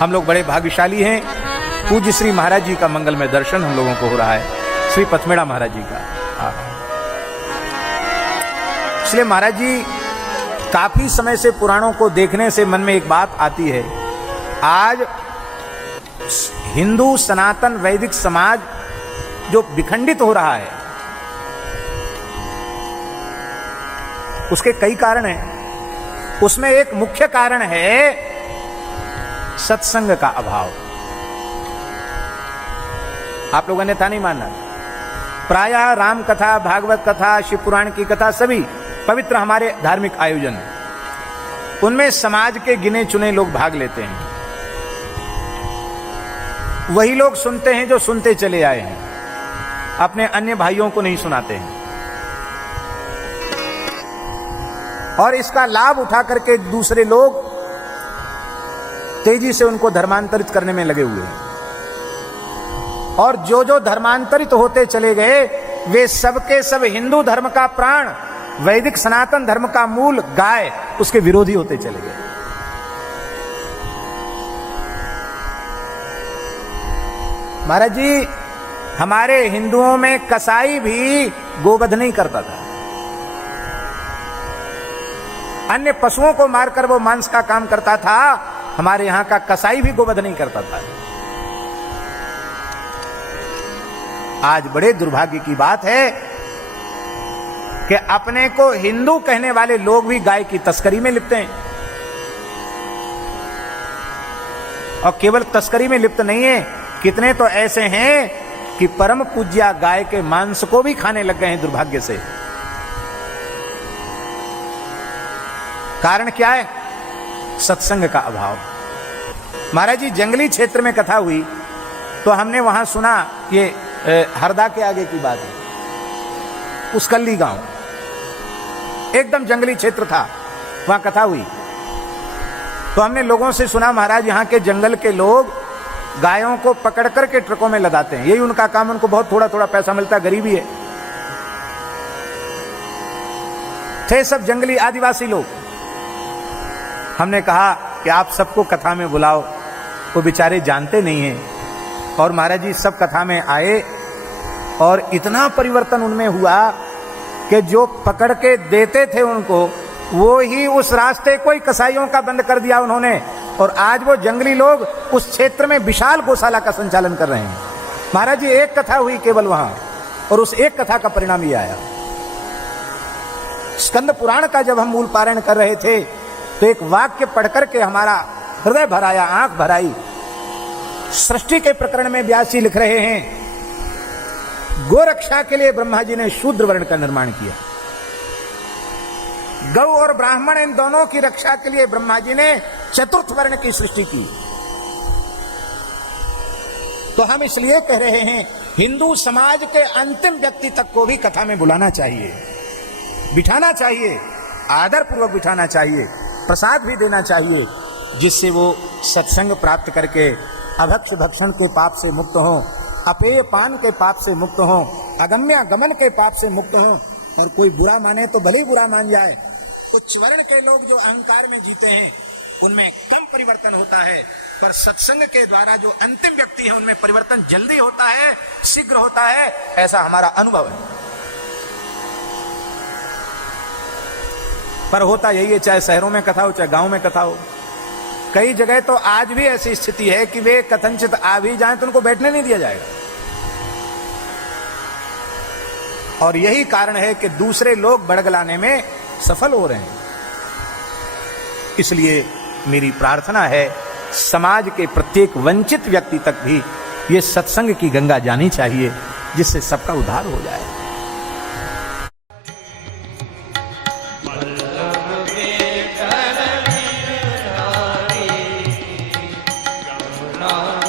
हम लोग बड़े भाग्यशाली हैं। पूज्य श्री महाराज जी का मंगलमय दर्शन हम लोगों को हो रहा है, श्री पथमेड़ा महाराज जी का। इसलिए महाराज जी काफी समय से पुराणों को देखने से मन में एक बात आती है, आज हिंदू सनातन वैदिक समाज जो विखंडित हो रहा है, उसके कई कारण हैं। उसमें एक मुख्य कारण है सत्संग का अभाव। आप लोगों ने था नहीं मानना, प्रायः राम कथा, भागवत कथा, शिव पुराण की कथा, सभी पवित्र हमारे धार्मिक आयोजन, उनमें समाज के गिने चुने लोग भाग लेते हैं। वही लोग सुनते हैं जो सुनते चले आए हैं, अपने अन्य भाइयों को नहीं सुनाते हैं। और इसका लाभ उठा करके दूसरे लोग तेजी से उनको धर्मांतरित करने में लगे हुए हैं। और जो जो धर्मांतरित होते चले गए, वे सबके सब हिंदू धर्म का प्राण, वैदिक सनातन धर्म का मूल गाय, उसके विरोधी होते चले गए। महाराज जी, हमारे हिंदुओं में कसाई भी गोवध नहीं करता था। अन्य पशुओं को मारकर वो मांस का काम करता था, हमारे यहां का कसाई भी गोवध नहीं करता था। आज बड़े दुर्भाग्य की बात है कि अपने को हिंदू कहने वाले लोग भी गाय की तस्करी में लिप्त हैं। और केवल तस्करी में लिप्त नहीं है, कितने तो ऐसे हैं कि परम पूज्या गाय के मांस को भी खाने लग गए हैं, दुर्भाग्य से। कारण क्या है? सत्संग का अभाव। महाराज जी, जंगली क्षेत्र में कथा हुई तो हमने वहां सुना, ये हरदा के आगे की बात है, उसकल्ली गांव, एकदम जंगली क्षेत्र था, वहां कथा हुई तो हमने लोगों से सुना, महाराज यहां के जंगल के लोग गायों को पकड़ करके ट्रकों में लदाते हैं, यही उनका काम, उनको बहुत थोड़ा थोड़ा पैसा मिलता है, गरीबी है। थे सब जंगली आदिवासी लोग। हमने कहा कि आप सबको कथा में बुलाओ, वो बेचारे जानते नहीं हैं। और महाराज जी सब कथा में आए और इतना परिवर्तन उनमें हुआ कि जो पकड़ के देते थे उनको, वो ही उस रास्ते को ही कसाईयों का बंद कर दिया उन्होंने। और आज वो जंगली लोग उस क्षेत्र में विशाल गौशाला का संचालन कर रहे हैं। महाराज जी, एक कथा हुई केवल वहां, और उस एक कथा का परिणाम ये आया। स्कंद पुराण का जब हम मूल पारायण कर रहे थे तो एक वाक्य पढ़ करके हमारा हृदय भराया, आंख भराई। सृष्टि के प्रकरण में व्यास जी लिख रहे हैं, गोरक्षा के लिए ब्रह्मा जी ने शूद्र वर्ण का निर्माण किया। गौ और ब्राह्मण, इन दोनों की रक्षा के लिए ब्रह्मा जी ने चतुर्थ वर्ण की सृष्टि की। तो हम इसलिए कह रहे हैं, हिंदू समाज के अंतिम व्यक्ति तक को भी कथा में बुलाना चाहिए, बिठाना चाहिए, आदर पूर्वक बिठाना चाहिए, प्रसाद भी देना चाहिए, जिससे वो सत्संग प्राप्त करके अभक्ष भक्षण के पाप से मुक्त हो, अपेय पान के पाप से मुक्त हो, अगम्य गमन के पाप से मुक्त हो। और कोई बुरा माने तो भले ही बुरा मान जाए। उच्च वर्ण के लोग जो अहंकार में जीते हैं, उनमें कम परिवर्तन होता है, पर सत्संग के द्वारा जो अंतिम व्यक्ति है उनमें परिवर्तन जल्दी होता है, शीघ्र होता है, ऐसा हमारा अनुभव है। पर होता यही है, चाहे शहरों में कथा हो चाहे गांव में कथा हो। कई जगह तो आज भी ऐसी स्थिति है कि वे कथनचित आ भी जाएं तो उनको बैठने नहीं दिया जाएगा। और यही कारण है कि दूसरे लोग बड़गलाने में सफल हो रहे हैं। इसलिए मेरी प्रार्थना है, समाज के प्रत्येक वंचित व्यक्ति तक भी ये सत्संग की गंगा जानी चाहिए, जिससे सबका उद्धार हो जाए। No.